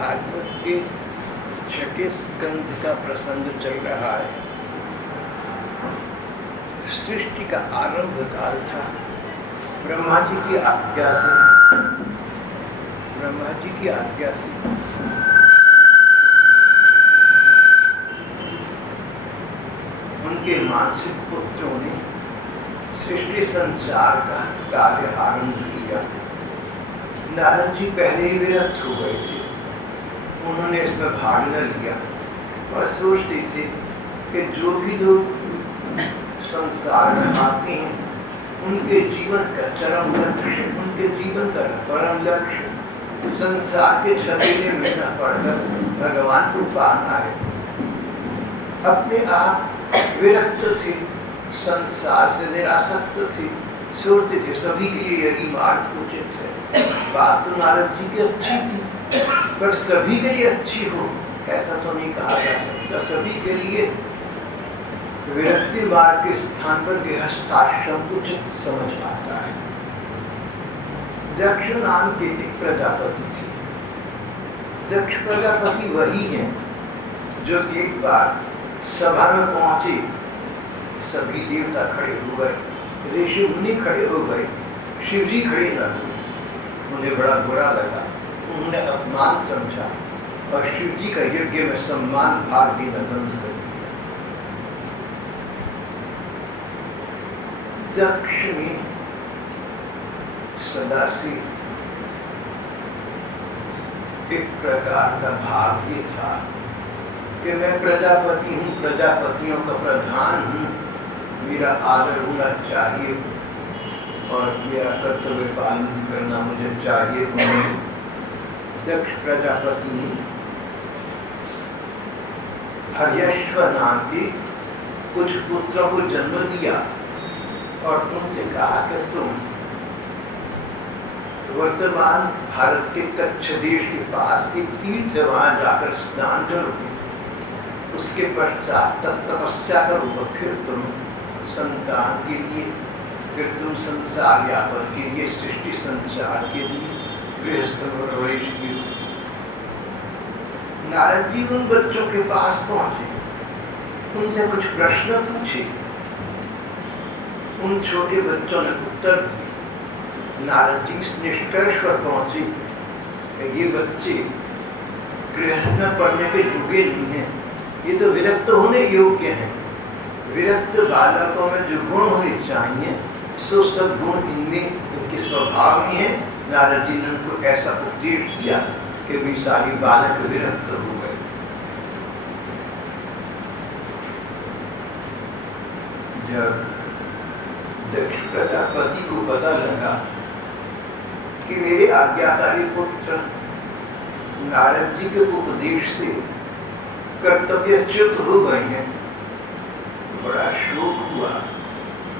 भागवत के छठे स्कंध का प्रसंग चल रहा है। सृष्टि का आरंभ काल था। ब्रह्मा जी की आज्ञा से उनके मानसिक पुत्रों ने सृष्टि संसार का कार्य आरंभ किया। नारद जी पहले ही विरक्त हो गए थे। उन्होंने इसमें भाग न लिया और सोचते थे कि जो भी लोग संसार में आते हैं उनके जीवन का चरम लक्ष्य, उनके जीवन का परम लक्ष्य संसार के झमेले में न पड़कर भगवान को पाना है। अपने आप विरक्त थे, संसार से निरासक्त थे, सोचते थे सभी के लिए यही मार्ग उचित है। बात तो नारद जी की अच्छी थी, पर सभी के लिए अच्छी हो ऐसा तो नहीं कहा जा सकता। सभी के लिए विरक्ति मार्ग के स्थान पर गृहस्थाश्रम उचित समझ आता है। दक्ष नाम के एक प्रजापति थे। दक्ष प्रजापति वही है जो एक बार सभा में पहुंचे, सभी देवता खड़े हो गए, ऋषि मुनि खड़े हो गए, शिव जी खड़े न हुए। उन्हें बड़ा बुरा लगा, उन्होंने अपमान समझा और शिव जी का यज्ञ में सम्मान भाग देना बंद कर दिया। दक्ष में सदा से एक प्रकार का भाव ये था कि मैं प्रजापति हूँ, प्रजापतियों का प्रधान हूँ, मेरा आदर होना चाहिए और मेरा कर्तव्य पालन करना मुझे चाहिए। उन्होंने दक्ष प्रजापति ने हर्यश्व नाम के कुछ पुत्रों को जन्म दिया और उनसे कहा कि तुम वर्तमान भारत के कच्छ देश के पास एक तीर्थ है, वहां जाकर स्नान करो, उसके पश्चात तपस्या करो और फिर तुम संतान के लिए, फिर तुम संसार यापन के लिए, सृष्टि संसार के लिए गृहस्थ में प्रवेश किए। नारद जी उन बच्चों के पास पहुंचे, उनसे कुछ प्रश्न पूछे। उन छोटे बच्चों ने उत्तर दिए। नारद जी इस निष्कर्ष पर पहुंचे कि ये बच्चे गृहस्थ में पढ़ने के योग्य नहीं हैं, ये तो विरक्त होने योग्य हैं। विरक्त बालकों में जो गुण होने चाहिए सो सब गुण इनमें, इनके स्वभाव में है। नारद जी ने उनको ऐसा उपदेश दिया कि वे सारी बालक विरक्त हो गए। जब दक्ष प्रजापति को पता लगा कि मेरे आज्ञाकारी पुत्र नारद जी के उपदेश से कर्तव्यच्युत हो गए हैं, बड़ा शोक हुआ,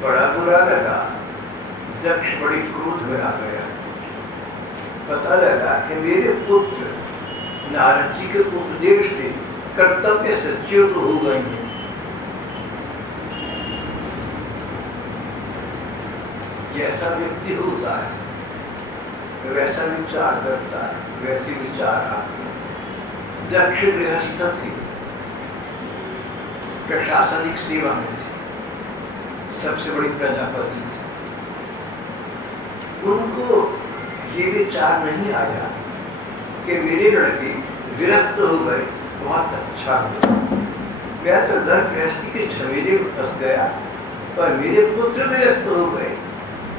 बड़ा बुरा लगा। दक्ष बड़े क्रोध में आ गया। पता लगा कि मेरे पुत्र नारद जी के उपदेश से कर्तव्य से च्युत हो गए हैं। जैसा व्यक्ति होता है वैसा विचार करता है, वैसे विचार आते हैं। दक्ष गृहस्थ थे, प्रशासनिक सेवा में थे, सबसे बड़ी प्रजापति थी। उनको ये विचार नहीं आया कि मेरे लड़के विरक्त हो गए, बहुत अच्छा हुआ। मैं तो घर गृहस्थी के झमेले में फंस गया पर मेरे पुत्र विरक्त हो गए,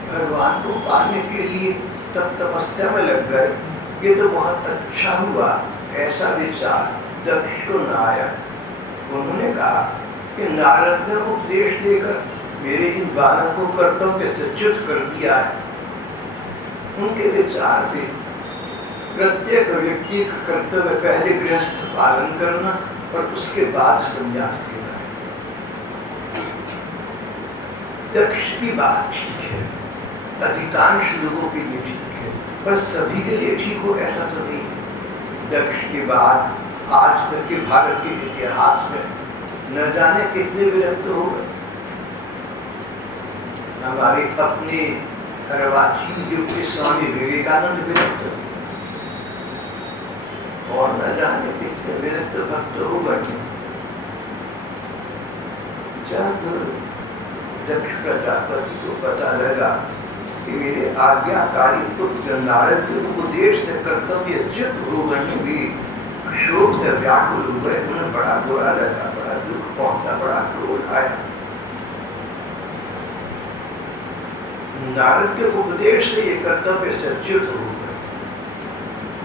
भगवान को पाने के लिए तब तपस्या में लग गए, ये तो बहुत अच्छा हुआ। ऐसा विचार दक्ष को न आया। उन्होंने कहा कि नारद ने उपदेश देकर मेरे इन बालकों को कर्तव्य से च्युत कर दिया है। उनके विचार से प्रत्येक व्यक्ति का कर्तव्य पहले गृहस्थ पालन करना और उसके बाद संन्यास लेना है। दक्ष की बात ठीक है, अधिकांश लोगों के लिए ठीक है, पर सभी के लिए ठीक हो ऐसा तो नहीं। दक्ष के बाद आज तक के भारत के इतिहास में न जाने कितने विरक्त हो गए। हमारे अपने अर्वाचीन युग के स्वामी विवेकानंद विरक्त थे। और न जाने कितने विरक्त भक्त हो गए। जब दक्ष प्रजापति को पता लगा कि मेरे आज्ञाकारी पुत्र नारद के उपदेश से कर्तव्यच्युत हो गए, भी शोक से व्याकुल हो गए, उन्हें बड़ा बुरा लगा, बड़ा दुख पहुंचा, बड़ा क्रोध आया। नारद के उपदेश से ये कर्तव्य से च्युत हो गए।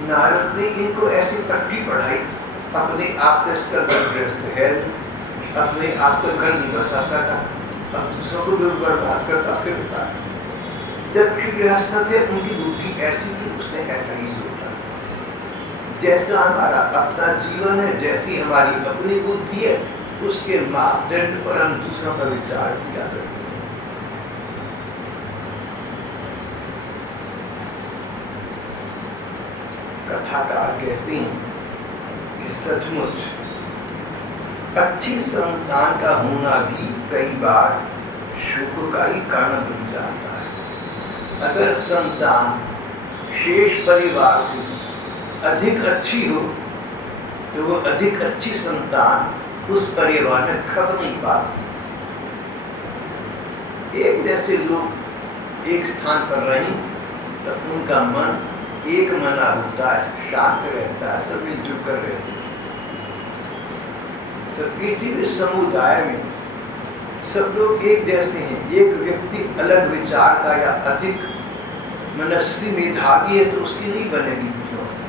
नारद ने इनको ऐसी पट्टी पढ़ाई, अपने आप तो इसका गृहस्थ है, अपने आप तो घर नहीं बसा सका, अब दूसरों को भी बर्बाद करता फिरता है। जब गृहस्थ थे उनकी बुद्धि ऐसी थी, उसने ऐसा ही सोचा। जैसा हमारा अपना जीवन है, जैसी हमारी अपनी बुद्धि है, उसके मापदंड पर हम दूसरों का विचार किया करते हैं। कथाकार कहते हैं कि सचमुच अच्छी संतान का होना भी कई बार सुख का ही कारण बन जाता है। अगर संतान शेष परिवार से अधिक अच्छी हो तो वो अधिक अच्छी संतान उस परिवार में खप नहीं पाती। एक जैसे लोग एक स्थान पर रहें तो उनका मन एक मना होता है, शांत रहता है, सब मिलजुल कर रहते हैं। तो किसी भी समुदाय में सब लोग एक जैसे हैं, एक व्यक्ति अलग विचार का या अधिक मनस्वी मेधावी है तो उसकी नहीं बनेगी दूसरों से।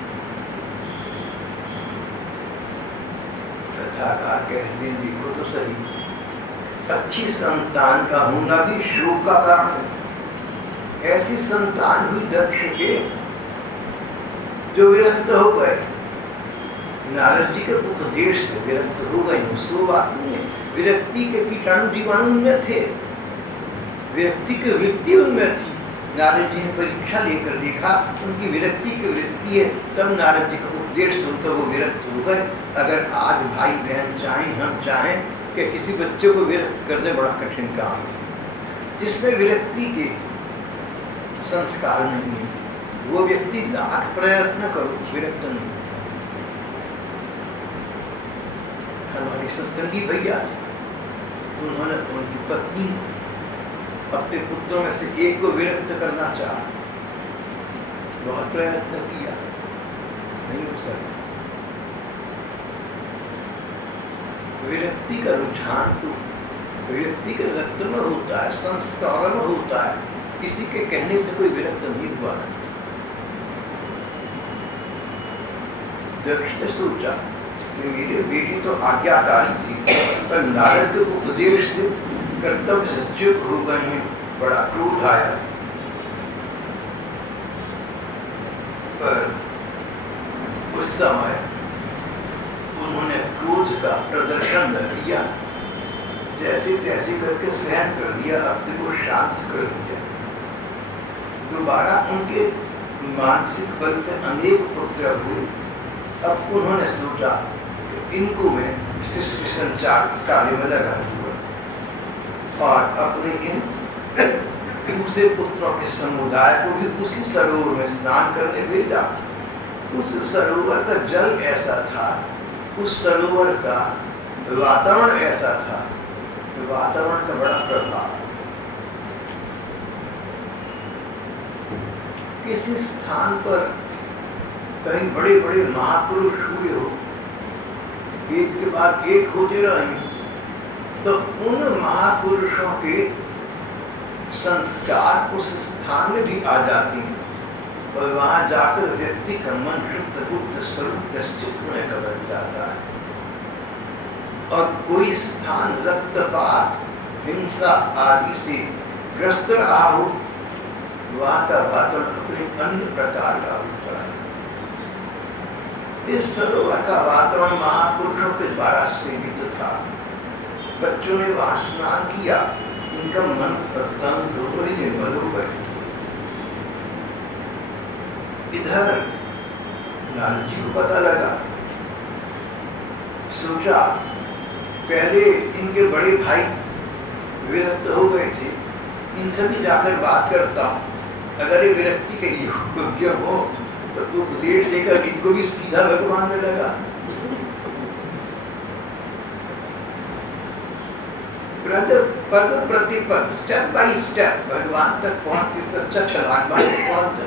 कथाकार कहते हैं देखो तो सही, अच्छी संतान का होना भी शोक का कारण है। ऐसी संतान हुई दक्ष के जो विरक्त हो गए, नारद जी के उपदेश से विरक्त हो गए। सो बात नहीं है, विरक्ति के कीटाणु जीवाणु उनमें थे, विरक्ति की वृत्ति उनमें थी। नारद जी ने परीक्षा लेकर देखा उनकी विरक्ति की वृत्ति है, तब नारद जी का उपदेश सुनकर वो विरक्त हो गए। अगर आज भाई बहन चाहें, हम चाहें कि किसी बच्चे को विरक्त कर दे, बड़ा कठिन काम है। जिसमें विरक्ति के संस्कार नहीं है, वो व्यक्ति लाख प्रयत्न करो विरक्त नहीं होता। हमारी सत्संगी भैया उन्होंने उनकी पत्नी ने अपने पुत्रों में से एक को विरक्त करना चाहा, बहुत प्रयत्न किया, नहीं हो सका। विरक्ति का रुझान तो व्यक्ति के रक्त में होता है, संस्कार में होता है, किसी के कहने से कोई विरक्त नहीं हुआ। दक्ष ने सोचा कि मेरी बेटी तो आज्ञाकारी थी, पर नारद के उपदेश से कर्तव्य से च्युत हो गए हैं, बड़ा क्रोध आया। पर उस समय उन्होंने क्रोध का प्रदर्शन न किया, जैसे तैसे करके सहन कर लिया, अपने को शांत कर लिया। दोबारा उनके मानसिक बल से अनेक पुत्र हुए। अब उन्होंने सोचा कि इनको मैं शिष्य संचार कार्य में लगा दूंगा और अपने इन दूसरे पुत्रों के समुदाय को भी उसी सरोवर में स्नान करने भेजा। उस सरोवर का जल ऐसा था, उस सरोवर का वातावरण ऐसा था, वातावरण का बड़ा प्रभाव। किसी स्थान पर कहीं बड़े बड़े महापुरुष हुए हो, एक के बाद एक होते रहेंगे, तो उन महापुरुषों के संस्कार उस स्थान में भी आ जाते हैं और वहाँ जाकर व्यक्ति का मन शुद्ध बुद्ध स्वरूप स्थित होने का बन जाता है। और कोई स्थान रक्तपात, हिंसा आदि से ग्रस्त रहा हो, वहाँ का वातावरण अपने अन्य प्रकार का होता है। इस सरोवर का वातावरण महापुरुषों के द्वारा सेवित था। बच्चों ने वहाँ स्नान किया, इनका मन और तन दोनों ही निर्मल हो गए। इधर नारद जी को पता लगा, सोचा पहले इनके बड़े भाई विरक्त हो गए थे, इनसे भी जाकर बात करता हूँ, अगर ये विरक्ति के योग्य हो तो उपदेश देकर इनको भी सीधा भगवान में लगा। पद प्रतिपद, स्टेप बाय स्टेप भगवान तक पहुंचते सच्चा छलांग मारने पहुंचता।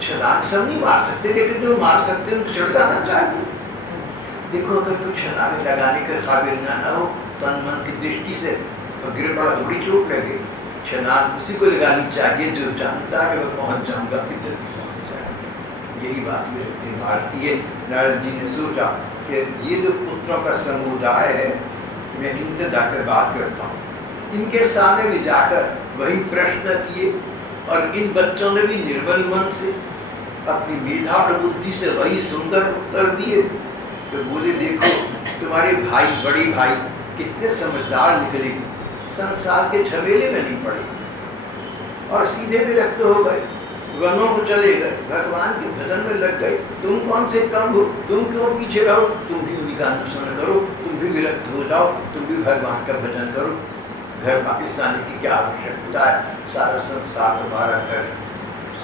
छलांग सब नहीं मार सकते, लेकिन जो मार सकते हैं चढ़ जाना चाहिए। देखो अगर तू छलांग लगाने के काबिल ना हो, तन मन की दृष्टि से और गिर पड़ा तो बड़ी चोट लगेगी। छलांग उसी को लगानी चाहिए जो जानता है कि मैं पहुंच जाऊंगा, फिर जल्दी पहुंच जाएगा। यही बात विरक्ति भारतीय नारद जी ने सोचा कि ये जो पुत्रों का समुदाय है, मैं इनसे जाकर बात करता हूँ। इनके सामने भी जाकर वही प्रश्न किए और इन बच्चों ने भी निर्बल मन से अपनी मेधा और बुद्धि से वही सुंदर उत्तर दिए। तो बोले देखो तुम्हारे भाई, बड़े भाई कितने समझदार निकले, संसार के झमेले में नहीं पड़े और सीधे विरक्त हो गए, वनों को चले गए, भगवान के भजन में लग गए। तुम कौन से कम हो, तुम क्यों पीछे रहो, तुम भी उन्हीं का अनुसरण करो, तुम भी विरक्त हो जाओ, तुम भी भगवान का भजन करो। घर वापिस आने की क्या आवश्यकता है, सारा संसार तुम्हारा घर,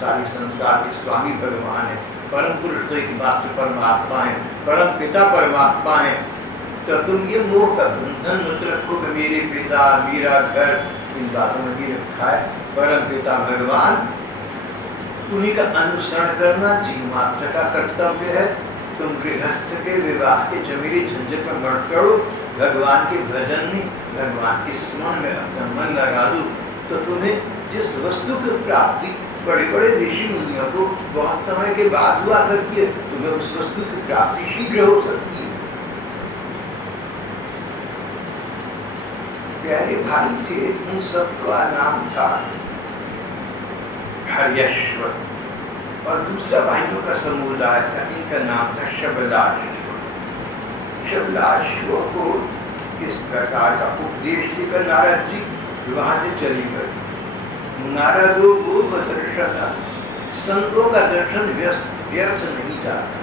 सारी संसार के स्वामी भगवान है। परम पुरुष तो एकमात्र परमात्मा है, परम पिता परमात्मा है। तो तुम ये मोह का बंधन मत रखो कि मेरे पिता, मेरा घर, इन बातों में भी रखा है परम पिता भगवान, उन्हीं का अनुसरण करना जीव मात्र का कर्तव्य है। तुम गृहस्थ के विवाह के झमेले झंझट में मत करो, भगवान के भजन में, भगवान के स्मरण में अपना मन लगा दो, तो तुम्हें जिस वस्तु की प्राप्ति बड़े बड़े ऋषि मुनियों को बहुत समय के बाद हुआ करती है, तुम्हें उस वस्तु की प्राप्ति शीघ्र हो सकती है। पहले भाई थे, उन सबका नाम था हर्यश्वर और दूसरा भाइयों का समुदाय था, इनका नाम था शबलाश। शबलाश्व को इस प्रकार का उपदेश लेकर नारद जी वहां से चले गए। नारदो गोप दर्शन, संतों का दर्शन व्यर्थ नहीं जाता।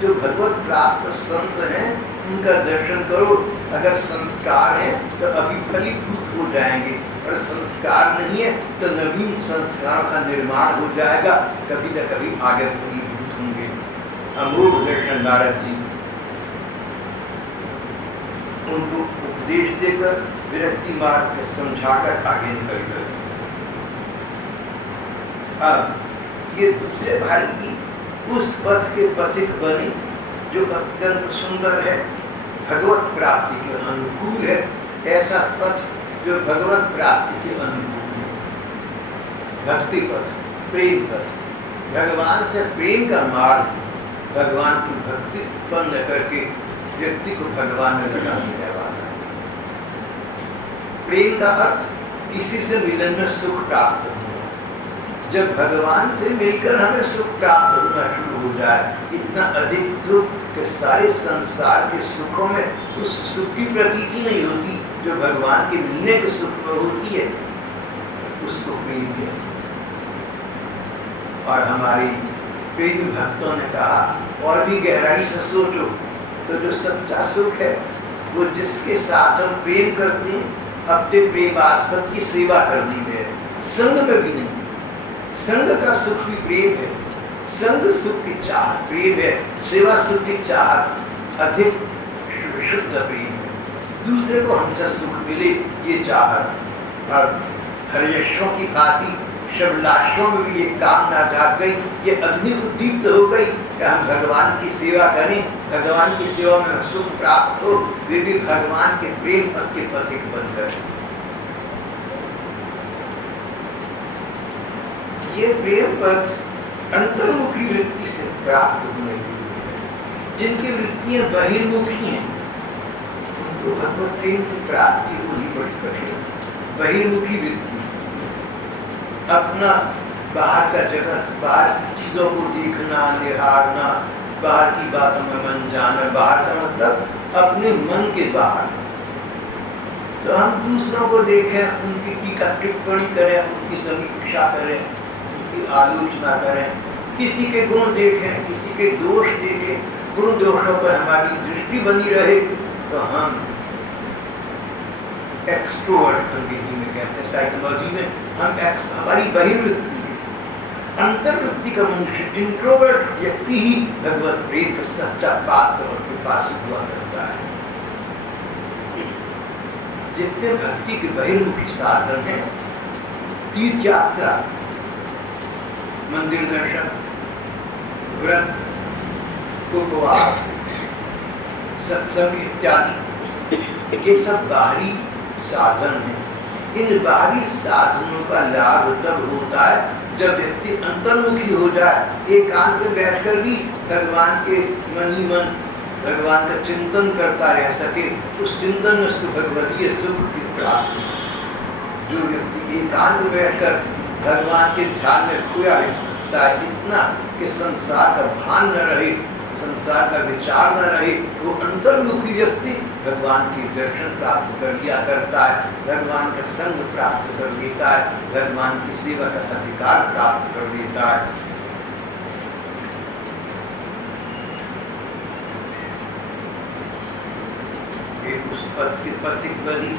जो भगवत प्राप्त संत हैं उनका दर्शन करो, अगर संस्कार है तो अभी फलीभूत हो जाएंगे और संस्कार नहीं है तो नवीन संस्कारों का निर्माण हो जाएगा, कभी न कभी आगे फलीभूत होंगे। अमोघ दर्शन नारद जी उनको उपदेश देकर विरक्ति मार्ग के समझाकर आगे निकल गए। अब ये दूसरे भाई की उस पथ के पथिक बने जो अत्यंत सुंदर है, भगवत प्राप्ति के अनुकूल है। ऐसा पथ जो भगवत प्राप्ति के अनुकूल है, भक्ति पथ, प्रेम पथ, भगवान से प्रेम का मार्ग, भगवान की भक्ति उत्पन्न करके व्यक्ति को भगवान में लगा देने वाला है। प्रेम का अर्थ किसी से मिलन में सुख प्राप्त होना। जब भगवान से मिलकर हमें सुख प्राप्त होना शुरू हो जाए, इतना अधिक दुख कि सारे संसार के सुखों में उस सुख की प्रतीति नहीं होती जो भगवान के मिलने के सुख में होती है, उसको प्रेम कहते हैं। और हमारे प्रेमी भक्तों ने कहा और भी गहराई से सोचो तो जो सच्चा सुख है वो जिसके साथ हम प्रेम करते हैं, अपने प्रेमास्पद की सेवा करने में है, संग में भी नहीं। संग का सुख भी प्रेम है, संग सुख की चाह प्रेम है, सेवा सुख की चाह अधिक शुद्ध प्रेम है। दूसरे को हमसे सुख मिले ये चाहत। और हर्यश्वों की भांति शबलाश्वों में भी एक कामना जाग गई, ये अग्नि उद्दीप्त हो गई कि हम भगवान की सेवा करें, भगवान की सेवा में सुख प्राप्त हो। वे भी भगवान के प्रेम पथ के पथिक बन गए। ये प्रेम पथ अंतर्मुखी वृत्ति से प्राप्त होने योग्य है। जिनकी वृत्तियां बहिर्मुखी हैं उनको भगवत प्रेम की प्राप्ति होनी बड़ी कठिन है। बहिर्मुखी वृत्ति अपना बाहर का जगत, बाहर की चीजों को देखना, निहारना, बाहर की बातों में मन जाना। बाहर का मतलब अपने मन के बाहर। तो हम दूसरों को देखें, उनकी टीका टिप्पणी करें, उनकी समीक्षा करें, उनकी आलोचना करें, किसी के गुण देखें, किसी के दोष देखें, गुण दोषों पर हमारी दृष्टि बनी रहे तो हम एक्सट्रोवर्ट अंग्रेजी में कहते हैं, साइकोलॉजी में हम हमारी बहिर्वृत्ति है। अंतर्वृत्ति का मनुष्य, इंट्रोवर्ट व्यक्ति ही भगवत प्रेम का सच्चा पात्र और पिपासी हुआ करता है। जितने भक्ति के बहिर्मुखी साधन हैं, तीर्थ यात्रा, मंदिर दर्शन, व्रत, उपवास, सत्संग इत्यादि, ये सब बाहरी साधन हैं। इन बाहरी साधनों का लाभ तब होता है जब व्यक्ति अंतर्मुखी हो जाए, एकांत में बैठकर भी भगवान के मन ही मन भगवान का चिंतन करता रह सके, उस चिंतन में उसको भगवतीय सुख की प्राप्ति। जो व्यक्ति एकांत में बैठकर भगवान के ध्यान में खोया रह सकता है, इतना कि संसार का भान न रहे, संसार का विचार न रहे, वो अंतर्मुखी व्यक्ति भगवान की दर्शन प्राप्त कर लिया करता है, भगवान का संग प्राप्त कर लेता है, भगवान की सेवा का अधिकार प्राप्त कर लेता है। ये उस पथ के पथिक बनी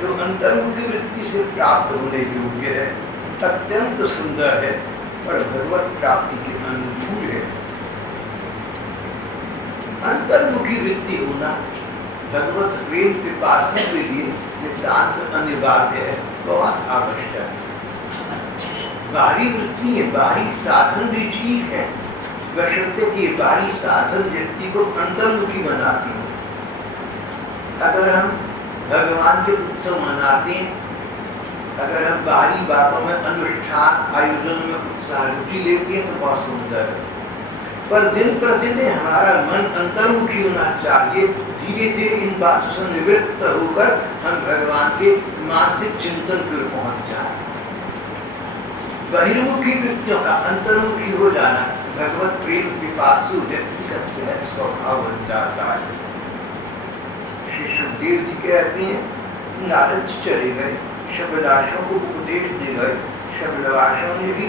जो अंतर्मुखी वृत्ति से प्राप्त होने योग्य है, अत्यंत सुंदर है और भगवत प्राप्ति के अनुकूल है। अंतर्मुखी वृत्ति होना भगवत प्रेम पिपासी के लिए नितांत अनिवार्य है, बहुत आवश्यक है। बाहरी वृत्ति है, बाहरी साधन भी ठीक है, बशर्ते कि बाहरी साधन व्यक्ति को अंतर्मुखी बनाती हो। अगर हम भगवान के उत्सव मनाते हैं, अगर हम बाहरी बातों में, अनुष्ठान आयोजनों में उत्साह रुचि लेते हैं तो बहुत सुंदर है, पर दिन प्रतिदिन हमारा मन अंतर्मुखी होना चाहिए। धीरे धीरे इन बातों से निवृत्त होकर हम भगवान के मानसिक चिंतन पर पहुंच जाए। बहिर्मुखी वृत्तियों का अंतर्मुखी हो जाना भगवत प्रेम पिपासु व्यक्ति का सहज स्वभाव बन जाता है। श्री सुखदेव जी कहते हैं, नारद जी चले गए, शबलाशों को उपदेश दे गए, शबलाशों ने भी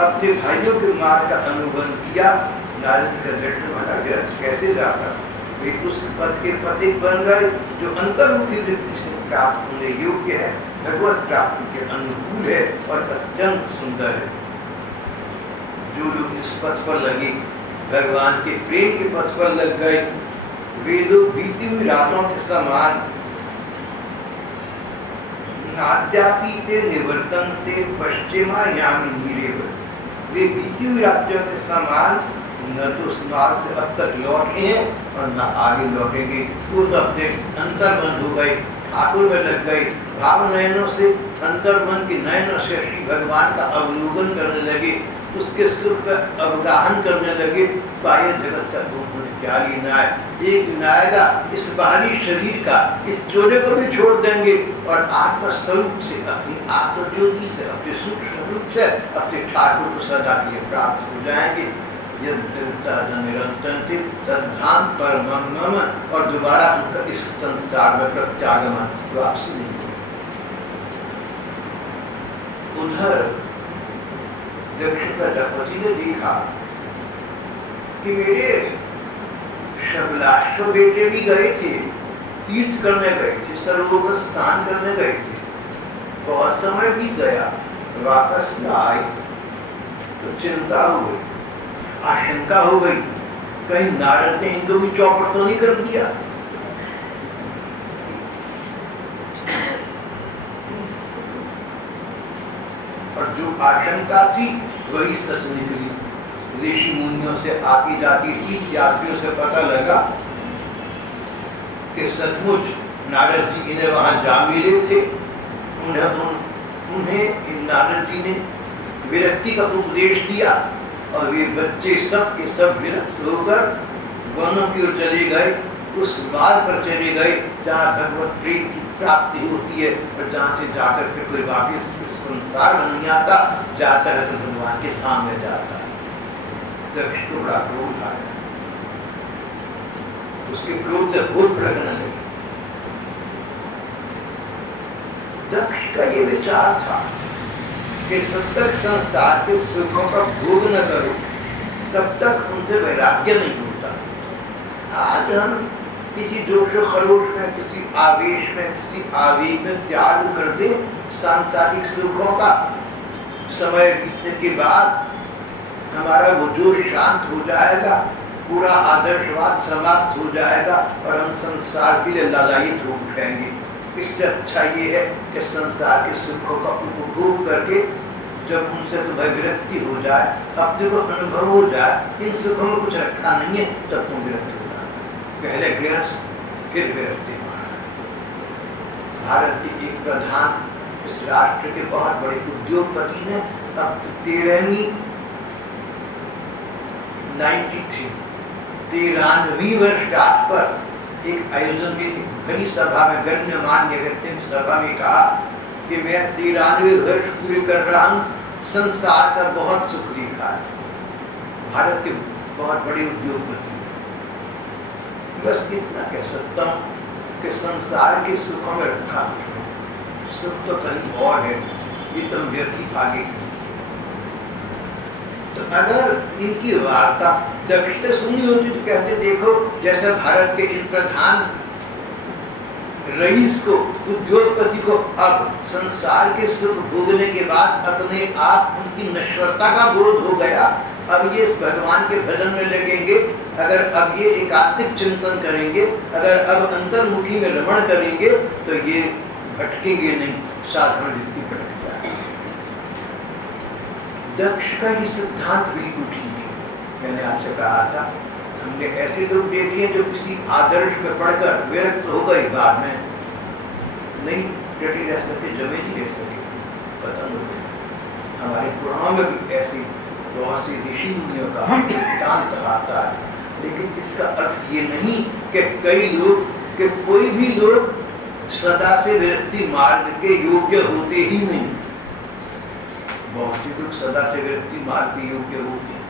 अपने भाइयों के मार्ग का अनुबंध किया। नारद जी का दर्शन वाला व्यर्थ कैसे जाता, वे उस पथ के पथिक बन गए जो अंतर्मुखी वृत्ति से प्राप्त होने योग्य है, भगवत प्राप्ति के अनुकूल है और अत्यंत सुंदर है। जो लोग इस पथ पर लगे, भगवान के प्रेम के पथ पर लग गए, वे लोग बीती हुई रातों के समान नाद्यापीते निवर्तन्ते पश्चिमा यामी नीरेव। वे बीती हुई रात्रियों के समान न तो उस मार्ग से अब तक लौटे हैं और न आगे लौटेंगे। वो तो अपने अंतर्मन हो गए, ठाकुर में लग गए, भाव नयनों से अंतर्मन के नयनों से श्री भगवान का अवलोकन करने लगे, उसके सुख का अवगाहन करने लगे। बाह्य जगत से उन्होंने क्या लेना है, एक दिन आएगा इस बाहरी शरीर का, इस चोरे को भी छोड़ देंगे और आत्मा स्वरूप से, अपनी आत्मज्योति से, अपने सूक्ष्म रूप से अपने ठाकुर को सदा के लिए प्राप्त हो जाएंगे। तद्धाम परमं मम, और दोबारा उनका इस संसार में प्रत्यागमन वापसी नहीं होगा। उधर दक्षिण प्रजापति ने देखा कि मेरे शबलाश्व बेटे भी गए थे, तीर्थ करने गए थे, सरोवर स्नान करने गए थे, बहुत समय बीत गया, वापस न आए तो चिंता हो गई, आशंका हो गई, कहीं नारद ने इनको भी चौपट तो नहीं कर दिया। और जो आशंका थी वही सच निकली। ऋषि मुनियों से आती जाती तीर्थ यात्रियों से पता लगा कि सचमुच नारद जी इन्हें वहां जा मिले थे। उन्हें नारद जी ने विरक्ति का उपदेश दिया और वे बच्चे सब के सब विरक्त होकर वनों की ओर चले गए, उस मार्ग पर चले गए जहाँ भगवत प्रेम की प्राप्ति होती है और जहाँ से जाकर फिर कोई वापिस इस संसार में नहीं आता, जाता है तो भगवान के धाम में जाता है। दक्ष को बड़ा क्रोध आया, उसके क्रोध से भूत भड़कने लगी। दक्ष का ये विचार था कि जब तक संसार के सुखों का भोग न करो तब तक उनसे वैराग्य नहीं होता। आज हम किसी जोश खरोश में, किसी आवेश में, किसी आवेग में त्याग कर दे सांसारिक सुखों का, समय बीतने के बाद हमारा वो जोश शांत हो जाएगा, पूरा आदर्शवाद समाप्त हो जाएगा और हम संसार के लिए लालायित हो उठेंगे। इससे अच्छा ये है कि संसार के सुखों का उपभोग करके जब उनसे तुम्हें विरक्ति हो जाए, अपने को अनुभव हो जाए इन सुखों में कुछ रखा नहीं है, तब तुम विरक्त हो जाना। पहले गृहस्थ फिर विरक्ति। भारत के एक प्रधान, इस राष्ट्र के बहुत बड़े उद्योगपति ने अब 93वीं वर्षगांठ पर एक आयोजन में, एक भरी सभा में, गण्यमान्य व्यक्ति की सभा में कहा कि मैं 93 वर्ष पूरे कर रहा हूँ, संसार का बहुत सुख देखा है। भारत के बहुत बड़े उद्योगपति, बस इतना कह सकता हूँ कि संसार के सुखों में रखा सुख तो कहीं और है, ये तो व्यर्थ आगे की। तो अगर इनकी वार्ता दक्ष ने सुनी होती तो कहते देखो जैसे भारत के इन प्रधान रईस को, उद्योगपति को अब संसार के सुख भोगने के बाद अपने आप उनकी नश्वरता का बोध हो गया, अब ये इस भगवान के भजन में लगेंगे, अगर अब ये एकांतिक चिंतन करेंगे, अगर अब अंतर्मुखी में रमण करेंगे तो ये भटकेंगे नहीं, साधारण व्यक्ति भटक जाएगा। दक्ष का ये सिद्धांत बिल्कुल ठीक है। मैंने आपसे कहा था, हमने ऐसे लोग देखे हैं जो किसी आदर्श में पढ़कर विरक्त हो गए, बाद में नहीं डटे रह सके, जमे नहीं रह सके, खत्म हो गए। हमारे पुराणों में भी ऐसे बहुत से ऋषि मुनियों का वृत्तांत आता है, लेकिन इसका अर्थ ये नहीं कि कई लोग, कि कोई भी लोग सदा से विरक्ति मार्ग के योग्य होते ही नहीं। बहुत से लोग सदा से विरक्ति मार्ग के योग्य होते हैं।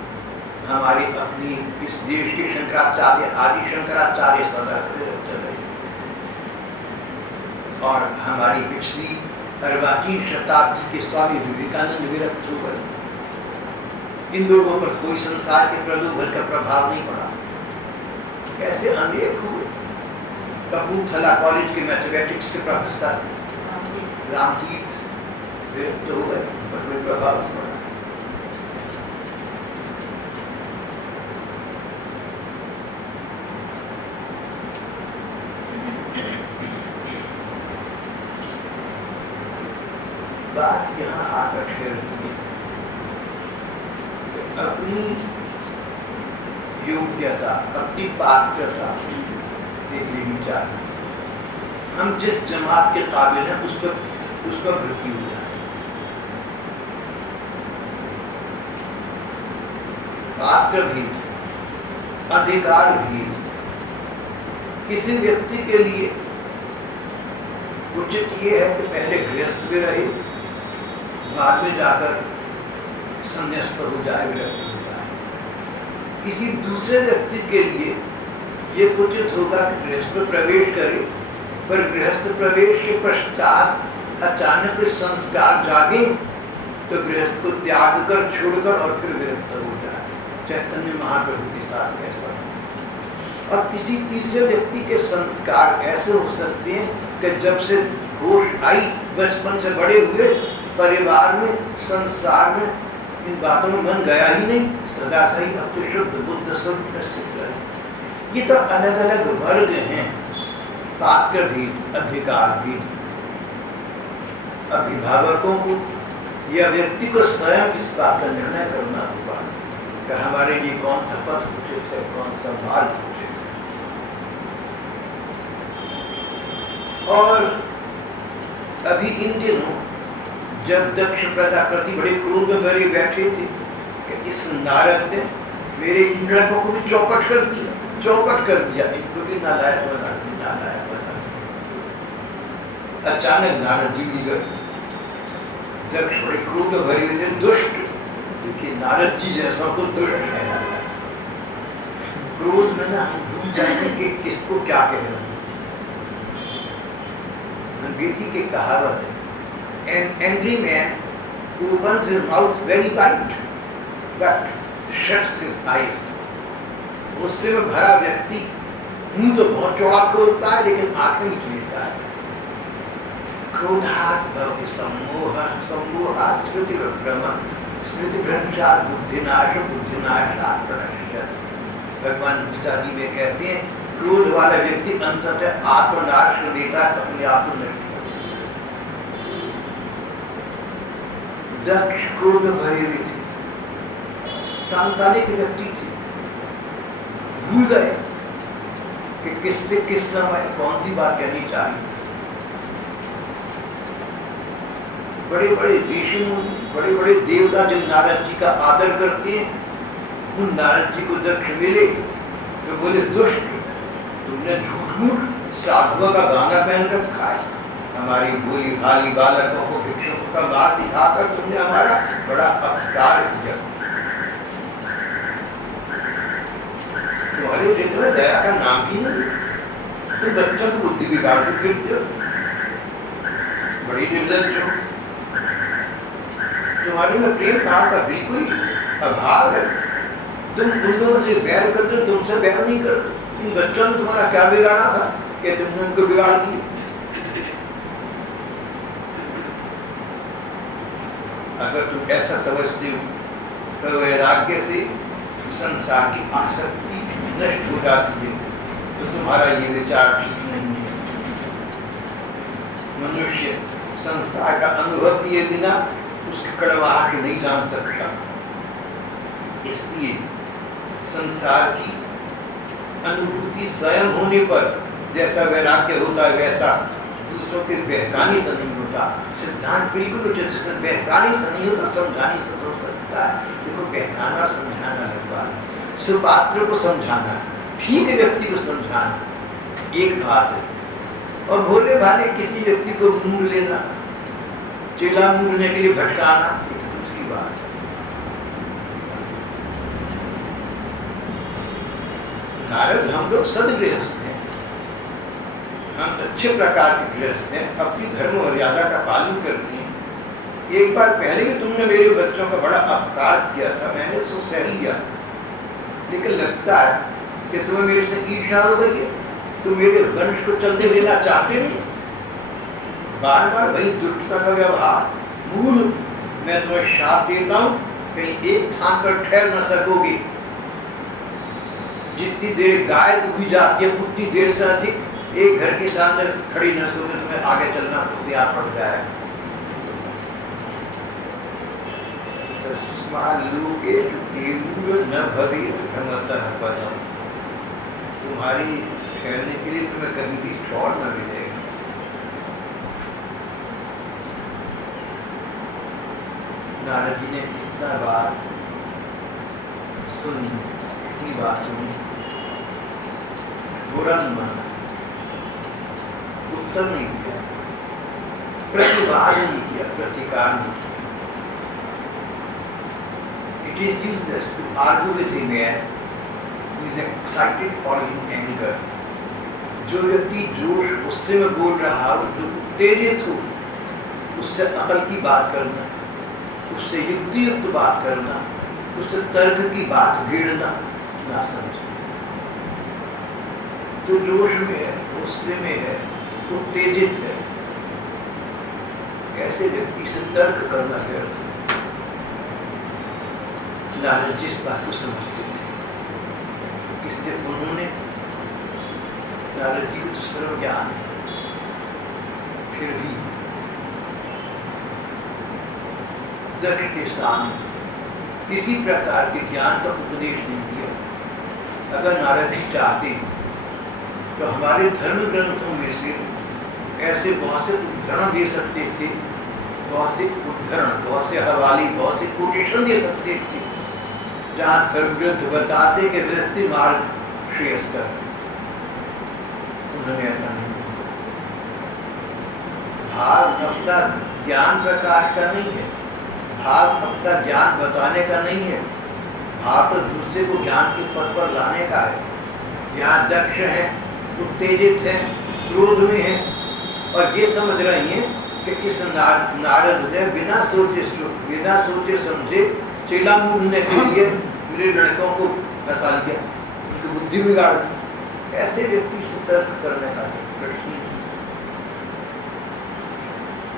हमारी अपनी इस देश के शंकराचार्य, आदि शंकराचार्य सदा से विरक्त रहे, और हमारी पिछली 18वीं शताब्दी के स्वामी विवेकानंद विरक्त हो गए। इन लोगों पर कोई संसार के प्रलोभन का प्रभाव नहीं पड़ा। ऐसे अनेक हुए। कपूरथला कॉलेज के मैथमेटिक्स के प्रोफेसर रामतीर्थ विरक्त हो गए, उन पर कोई प्रभाव नहीं पड़ा। बात यहाँ आकर ठहरती है, अपनी योग्यता, अपनी पात्रता देख लेनी चाहिए। हम जिस जमात के काबिल हैं उस पर भर्ती हो जाए। पात्र भी, अधिकार भी किसी व्यक्ति के लिए उचित ये है कि पहले गृहस्थ भी रहे, बाद में जाकर संन्यास्त हो जाए, विरक्त हो जाए। किसी दूसरे व्यक्ति के लिए ये उचित होगा कि गृहस्थ में प्रवेश करे, पर गृहस्थ प्रवेश के पश्चात अचानक संस्कार जागे तो गृहस्थ को त्याग कर, छोड़कर और फिर विरक्त हो जाए। चैतन्य महाप्रभु के साथ ऐसा। और किसी तीसरे व्यक्ति के संस्कार ऐसे हो सकते हैं कि जब से होश आई, बचपन से बड़े हुए, परिवार में, संसार में इन बातों में मन गया ही नहीं, सदा से ही अपने शुद्ध बुद्ध स्वरूप स्थित रहे। ये तो अलग अलग वर्ग हैं, पात्र भी, अधिकार भी। अभिभावकों को या व्यक्ति को स्वयं इस बात का निर्णय करना होगा कि हमारे लिए कौन सा पथ उचित है, कौन सा मार्ग उचित है। और अभी इन दिनों जब दक्ष प्रजापति बड़े क्रोध में भरे बैठे थे कि इस नारद ने मेरे इन लड़कों को भी चौपट कर दिया, इनको भी नालायक बना दिया, नालायक बना दिया। अचानक नारद जी भी गए। दक्ष बड़े क्रोध में भरे हुए थे, दुष्ट। देखिए नारद जी जैसा को दुष्ट है। क्रोध में ना हम भूल जाते कि किसको क्या कह रहे हैं। अंग्रेजी की कहावत है, An angry man opens his mouth very wide, but shuts his eyes. गुस्से में भरा व्यक्ति मुंह तो बहुत चौड़ा खोलता है, लेकिन आंखें मीच लेता है। क्रोधात् भवति सम्मोहः, सम्मोहात् स्मृतिविभ्रमः, स्मृति भ्रंशात बुद्धिनाश बुद्धिनाशात प्रणश्यत्। भगवान गीता जी में कहते हैं क्रोध वाला व्यक्ति अंततः आत्मनाश कर देता है, अपने आप को नष्ट कर देता। दक्ष क्रोध में भरे हुए थे, सांसारिक व्यक्ति थे, भूल गए कि किससे किस समय कौन सी बात कहनी चाहिए। बड़े बड़े ऋषि मुनि, बड़े बड़े देवता जिन नारद जी का आदर करते हैं, उन नारद जी को दक्ष मिले तो बोले दुष्ट, तुमने झूठ मूठ साधुओं का गाना पहन रखा है, हमारी भोली भाली बालकों को भिक्षुकों का बात दिखाकर तुमने हमारा बड़ा अपकार किया। तुम्हारे हृदय में दया का नाम ही नहीं, तुम बच्चों की बुद्धि बिगाड़ते फिरते हो, बड़ी निर्लज्ज हो, तुम्हारे में प्रेम भाव का बिल्कुल अभाव है। तुम उन लोगों से बैर करते हो, तुमसे बैर नहीं करते। इन बच्चों ने तुम्हारा क्या बिगाड़ा था कि तुमने उनको बिगाड़ दिया? अगर तुम ऐसा समझते हो तो वैराग्य से संसार की आसक्ति नष्ट हो जाती है, तो तुम्हारा ये विचार ठीक नहीं है। मनुष्य संसार का अनुभव किए बिना उसकी कड़वाहट नहीं जान सकता। इसलिए संसार की अनुभूति स्वयं होने पर जैसा वैराग्य होता है वैसा दूसरों के बहकाने से नहीं होता। सिद्धांत बिल्कुल उचित, बहकाने से नहीं होता, समझाने से तो करता है। देखो, बहकाना और समझाना अलग बात है। सुपात्र को समझाना, ठीक व्यक्ति को समझाना एक बात है, और भोले भाले किसी व्यक्ति को ढूंढ लेना, चेला ढूंढने के लिए भटकाना एक दूसरी बात है। नारद, हम लोग सदगृहस्थ हैं, हम अच्छे प्रकार के गृहस्थ हैं, अपनी धर्म मर्यादा का पालन करते हैं। एक बार पहले भी तुमने मेरे बच्चों का बड़ा अपकार किया था, मैंने उसको सह लिया, लेकिन लगता है कि तुम्हें मेरे से ईर्ष्या हो गई है, तुम मेरे वंश को चलते देना चाहते नहीं। बार बार वही दुष्टता का व्यवहार। मूल, मैं तुम्हें शाप देता हूँ, कहीं एक स्थान पर ठहर न सकोगे। जितनी देर गाय दुही जाती है उतनी देर से अधिक एक घर के सामने खड़ी न सोते, तुम्हें आगे चलना तैयार पड़ जाएगा। तस्माल्लोके न भवे भ्रमतः पदम्। तुम्हारी ठहरने के लिए तुम्हें कहीं भी ठौर न मिलेगा। नारद जी ने इतना बात सुनी, इतनी बात सुनी, बुरा नहीं माना, उत्तर नहीं किया, प्रतिवाद नहीं किया, प्रतिकार नहीं किया। It is useless to argue with a man who is excited or in anger. जो व्यक्ति जोश गुस्से में बोल रहा हो, जो उत्तेजित हो, उससे अकल की बात करना, उससे युक्तियुक्त बात करना, उससे तर्क की बात भेड़ना ना समझ। जो जोश में है, गुस्से में है, उत्तेजित है, ऐसे व्यक्ति से तर्क करना व्यर्थ। नारद जी इस बात को समझते थे, इससे उन्होंने, नारद जी को तो सर्व ज्ञान, फिर भी दक्ष के सामने किसी प्रकार के ज्ञान का उपदेश नहीं दिया। अगर नारद जी चाहते तो हमारे धर्म ग्रंथों में से ऐसे बहुत से उद्धरण दे सकते थे, बहुत से उद्धरण, बहुत से हवाले, बहुत से कोटेशन दे सकते थे, जहाँ धर्म ग्रंथ बताते कि व्यक्ति मार्ग श्रेयस्कर। उन्होंने ऐसा नहीं किया। भाव अपना ज्ञान प्रकाश का नहीं है, भाव अपना ज्ञान बताने का नहीं है, भाव तो दूसरे को ज्ञान के पद पर लाने का है। यहाँ दक्ष है, उत्तेजित है, क्रोध में है, और ये समझ रही हैं कि इस नारद ने बिना सोचे समझे चेला मूढ़ने के लिए मेरे लड़कों को फंसा लिया, उनकी बुद्धि बिगाड़ दी। ऐसे व्यक्ति से तर्क करने का प्रश्न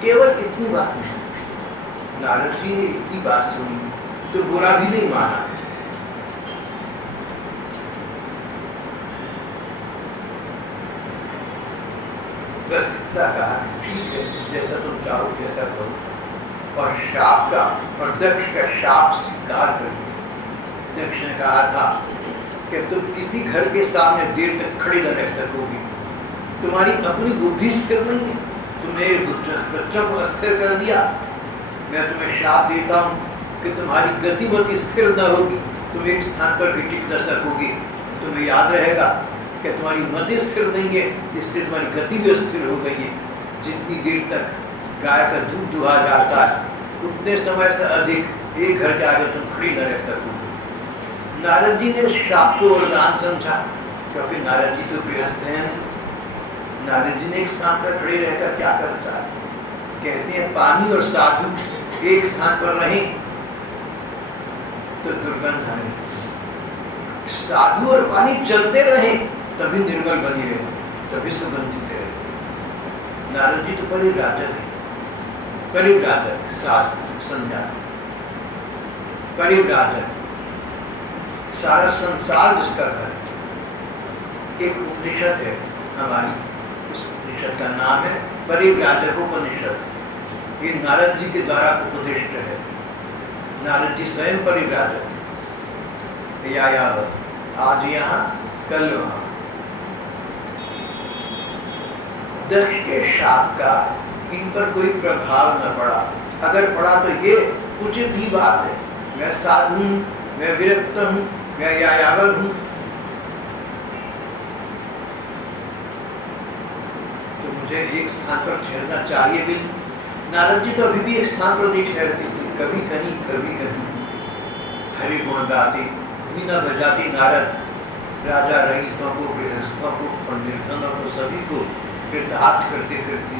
केवल इतनी बात नहीं। नारद जी ने इतनी बात सुनी, तो बुरा भी नहीं माना। बस इतना कहा, ठीक है जैसा तुम चाहो जैसा करो, और शाप का और दक्ष का शाप स्वीकार कर लिया। दक्ष ने कहा था कि तुम किसी घर के सामने देर तक खड़ी न रह सकोगी, तुम्हारी अपनी बुद्धि स्थिर नहीं है, तुमने बच्चों को अस्थिर कर दिया। मैं तुम्हें शाप देता हूँ कि तुम्हारी गतिमति स्थिर न होगी, तुम एक स्थान पर भी टिक न सकोगी। तुम्हें याद रहेगा कि तुम्हारी मति स्थिर नहीं है, इसलिए तुम्हारी गति भी अस्थिर हो गई है। जितनी देर तक गाय का दूध दुहा जाता है उतने समय से अधिक एक घर के आगे तुम खड़ी न रह सकोगे। नारद जी ने शाप को वरदान समझा, क्योंकि नारद जी तो गृहस्थ हैं। नारद जी ने एक स्थान पर खड़े रहकर क्या करता है, कहते हैं पानी और साधु एक स्थान पर रहें तो दुर्गंध नहीं, साधु और पानी चलते रहे तभी निर्मल बनी रहे, तभी सुगंधित रहे। नारद जी तो परिव्राजक है, परिव्राजक साधु सन्यासी, परिव्राजक सारा संसार जिसका घर। एक उपनिषद है हमारी, उस उपनिषद का नाम है परिव्राजक उपनिषद। ये नारद जी के द्वारा उपदिष्ट है। नारद जी स्वयं परिव्राजक या आज यहाँ कल वहाँ। दक्ष के शाप का इन पर कोई प्रभाव न पड़ा, अगर पड़ा तो ये उचित ही बात है। मैं साधु हूँ, मैं विरक्त हूँ, मैं यायावर हूँ, तो मुझे एक स्थान पर ठहरना चाहिए भी। नारद जी तो अभी भी एक स्थान पर नहीं ठहरते थे, कभी कहीं कभी कहीं हरि गुण गाते, मीना बजाते नारद राजा रईसों को, गृहस्थों को और निर्धनों को सभी को कृतार्थ करते फिरते।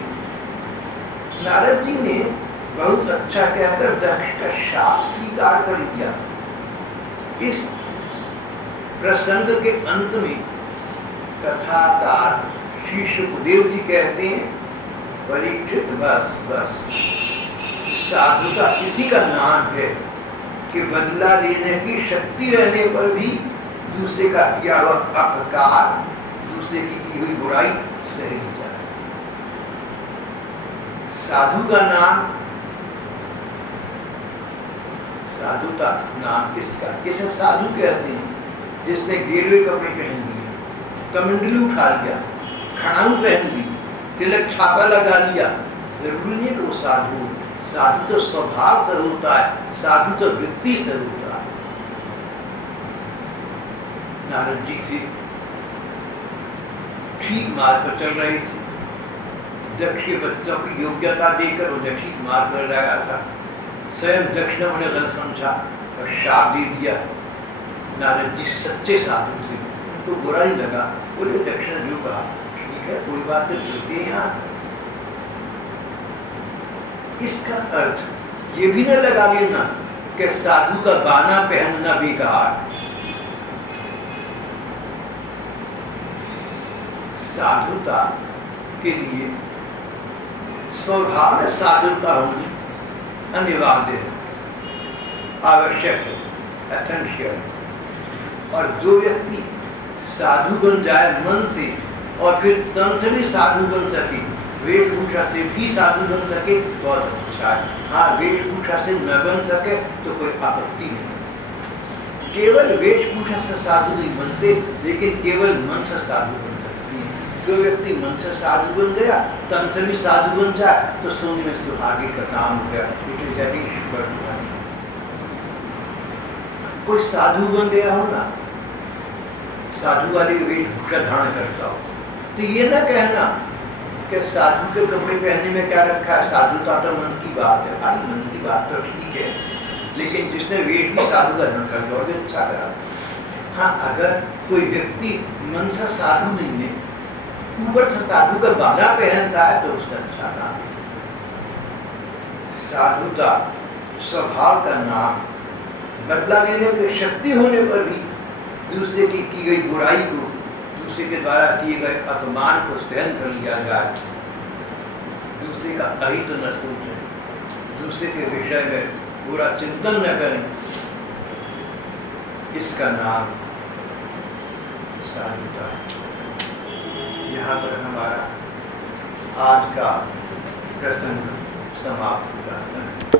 नारद जी ने बहुत अच्छा कहकर दक्ष का शाप स्वीकार कर लिया। इस प्रसंग के अंत में कथाकार श्री सुखदेव जी कहते हैं, परीक्षित बस बस साधुता इसी का नाम है कि बदला लेने की शक्ति रहने पर भी दूसरे का किया हुआ अपकार, दूसरे की हुई बुराई सही जाए। साधु का नाम, साधुता नाम किसका, किसे साधु कहते हैं? जिसने गेरुए कपड़े पहन लिए, कमंडलू उठा लिया, खड़ाऊ पहन ली, तिलक छापा लगा लिया, जरूरी नहीं कि वो साधु। साधु तो स्वभाव से होता है, साधु तो वृत्ति से होता है। नारद जी थे, ठीक मार्ग पर चल रहे थे। दक्ष के बच्चों की योग्यता देकर उन्हें ठीक मार्ग पर लगाया था। स्वयं दक्ष ने उन्हें गलत समझा और शाप दे दिया। नारद जी सच्चे साधु थे, उनको बुरा नहीं लगा। बोले दक्ष ने जो कहा ठीक है, कोई बात नहीं, चलते हैं यहाँ। इसका अर्थ ये भी न लगा लेना कि साधु का बाना पहनना बेकार। साधुता के लिए स्वभाव में साधुता होनी अनिवार्य है, आवश्यक है, एसेंशियल। और जो व्यक्ति साधु बन जाए मन से और फिर तन से भी साधु बन सके, वेशभूषा से भी साधु बन सके, बहुत अच्छा है। हाँ, वेशभूषा से न बन सके तो कोई आपत्ति नहीं। केवल वेशभूषा से साधु नहीं बनते, लेकिन केवल मन से साधु बन सकती है। जो व्यक्ति मन से साधु बन गया, तन से भी साधु बन जाए तो सोने में सुहागे का काम हो गया। कोई साधु बन गया हो ना, साधु वाली वेशभूषा धारण करता हो, तो ये ना कहना कि साधु के कपड़े पहनने में क्या रखा है, साधुता तो मन की बात है। भाई मन की बात तो ठीक है, लेकिन जिसने वेश भी साधु का न कर और भी अच्छा करा। हाँ, अगर कोई व्यक्ति मन से साधु नहीं है, ऊपर से साधु का बाना पहनता है, तो उसका अच्छा नाम है। साधुता स्वभाव का नाम, बदला लेने की शक्ति होने पर भी दूसरे की गई बुराई को, दूसरे के द्वारा किए गए अपमान को सहन कर लिया जाए, दूसरे का अहित न सोचें, दूसरे के विषय में पूरा चिंतन न करें, इसका नाम साधुता है। यहाँ पर हमारा आज का प्रसंग समाप्त होता है।